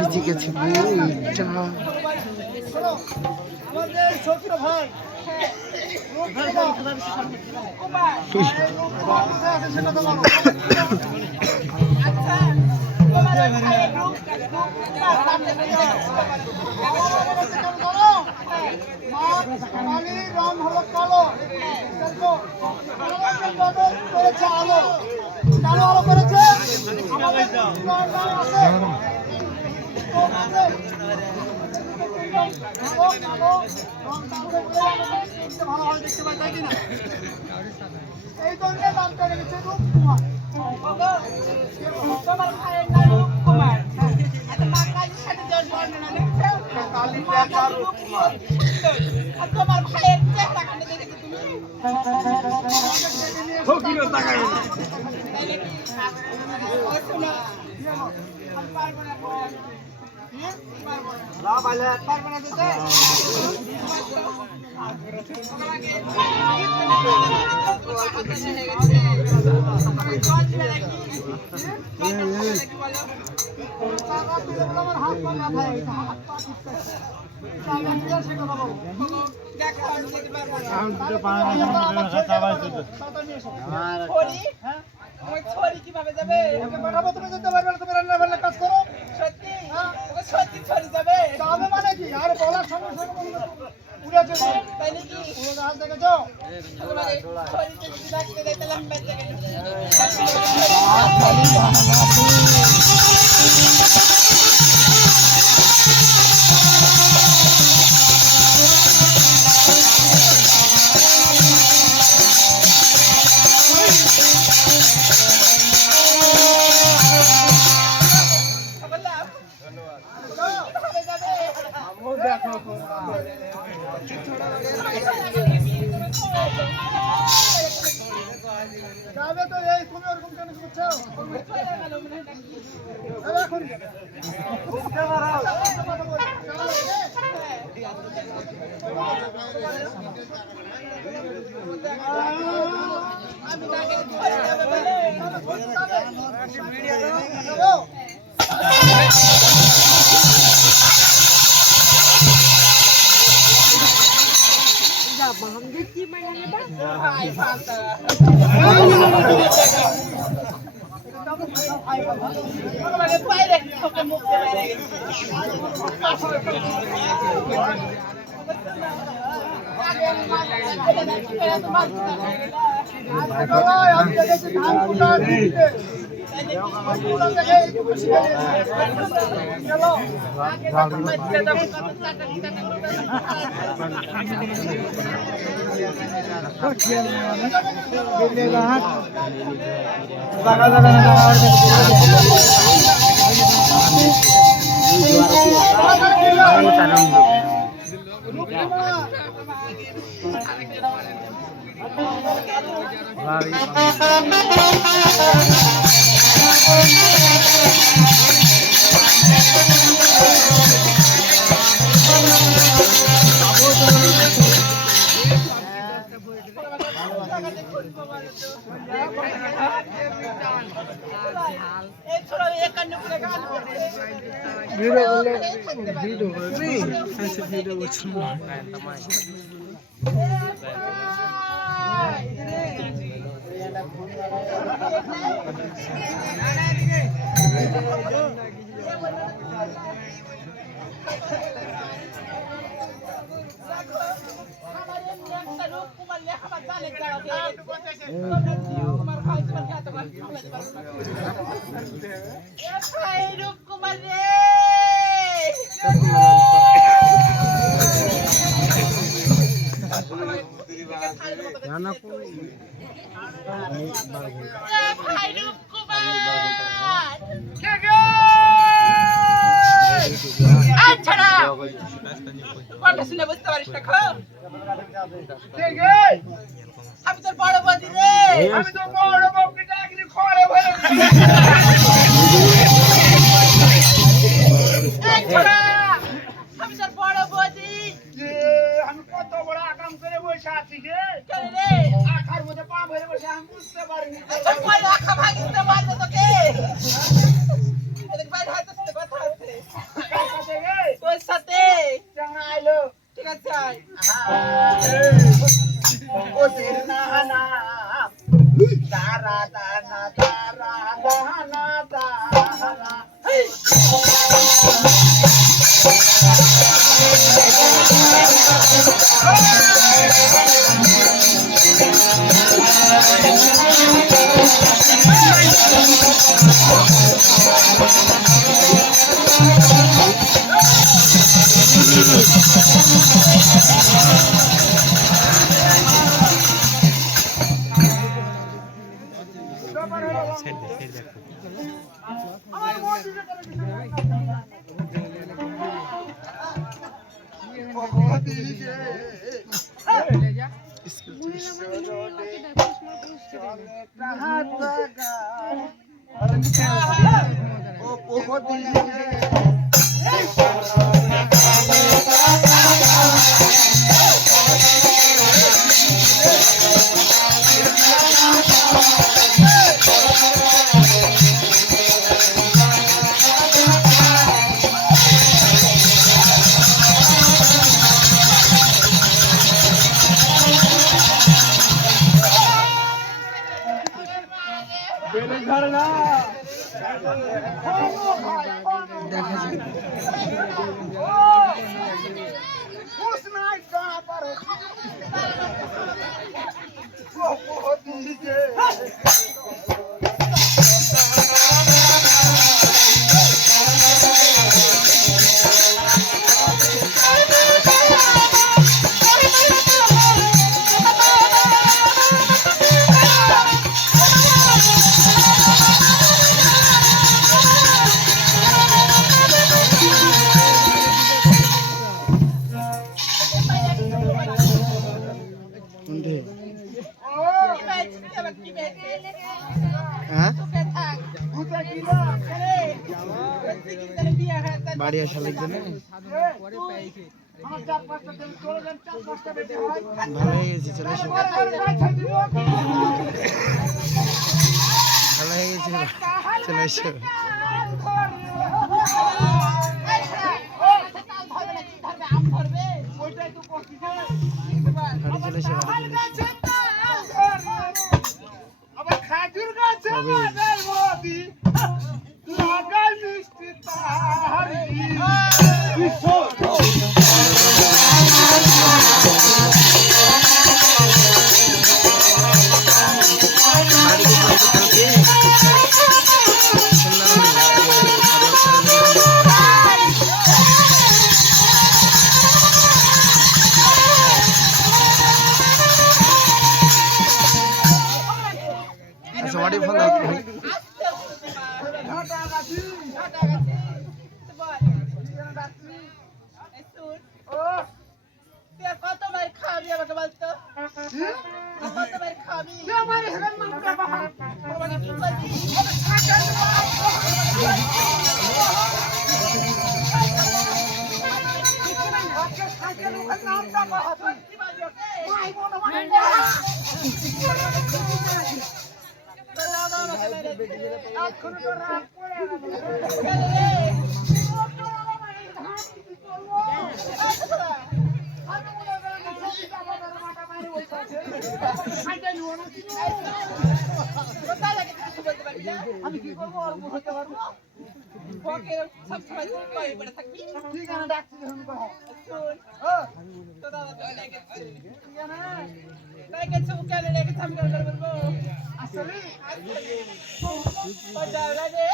ভিজে গেছে আমাদের ছোট ভাই রং হলো কালো করেছে আলো কালো আলো করেছে ভালো হয় দেখতে পাই তাই কিনা এই জন্য নামটা রেখেছে রূপকুমার তোমার ভাইয়ের নাম রূপকুমার তোমার ভাইয়ের চেহারা কানে দেখেছি তুমি কিভাবে যাবে তুমি যেতে পারবে না তুমি রান্না বান্না কাজ করো সত্যি সত্যি ছড়ি যাবে যাবে মানে কি আর বলার সঙ্গে সঙ্গে উড়ে যাবে তাই নাকি পুরো গাছ দেখেছো ছড়িতে যদি রাখতে দেয় তাহলে আমি বেঁচে গেলাম যাবে তো এই তুমি ওরকম কেন করছো এখন শুনে বুঝতে পারিস না আমি তোর বড় বদি রে আমি তো বড় বউকে ডাকলি খড়ে ভরে আমি তোর বড় বদি আমি কত বড় আকাম করে বসে আছি রে আখার মধ্যে পা ভরে আমি বুঝতে পারিনি। আচ্ছা কই রাখা ভাগিতে মারবে তোকে এদিক বাইরে হাতে সাথে কথা আছে কার সাথে রে? তোর সাথে চাঙা আইলো। ঠিক আছে আয়। ওদের নানা দারা দানা দারা দানা দারা আমার মসজিদে করে দেখা যায় কোনটি হ্যাঁ বাড়ি আসা লাগবে না ভালো হয়ে গেছে চলে এসো ভালো হয়ে গেছে চলে এসো বাড়ি চলে এসো বাড়ি চলে এসো আবার খাজুর গাছে তবে বাজার মোদি লাগাই মিষ্টি তাহারি বাড়ি কালকে আচ্ছা বাড়ি ফোন দাও ঝাঁটা গাছি ও কতবার খাবি আমাকে বলতো কতবার খাবি আমার হেরান মামলা বাবা আমাকে কি করবি নামটা বাবা কি বলবি ওকে ভাই বোন আমার তো না দাও আমাকে মেরে দিতে। এখন তো রাত পড়ে গেল গেলে রে। কোথায় লাগে কিছু বলতে পারবি না? আমি কি করবো আর হতে পারবো ওকে সবসময় কয়ে পড়ে থাকবি ঠিক আছে ডাকছি যখন কহ শুন ও তো দাদা তো লেগেছে ঠিক আছে লেগেছে কেন লেগেছে আমি কেন বলবো আসলে ও যাও রে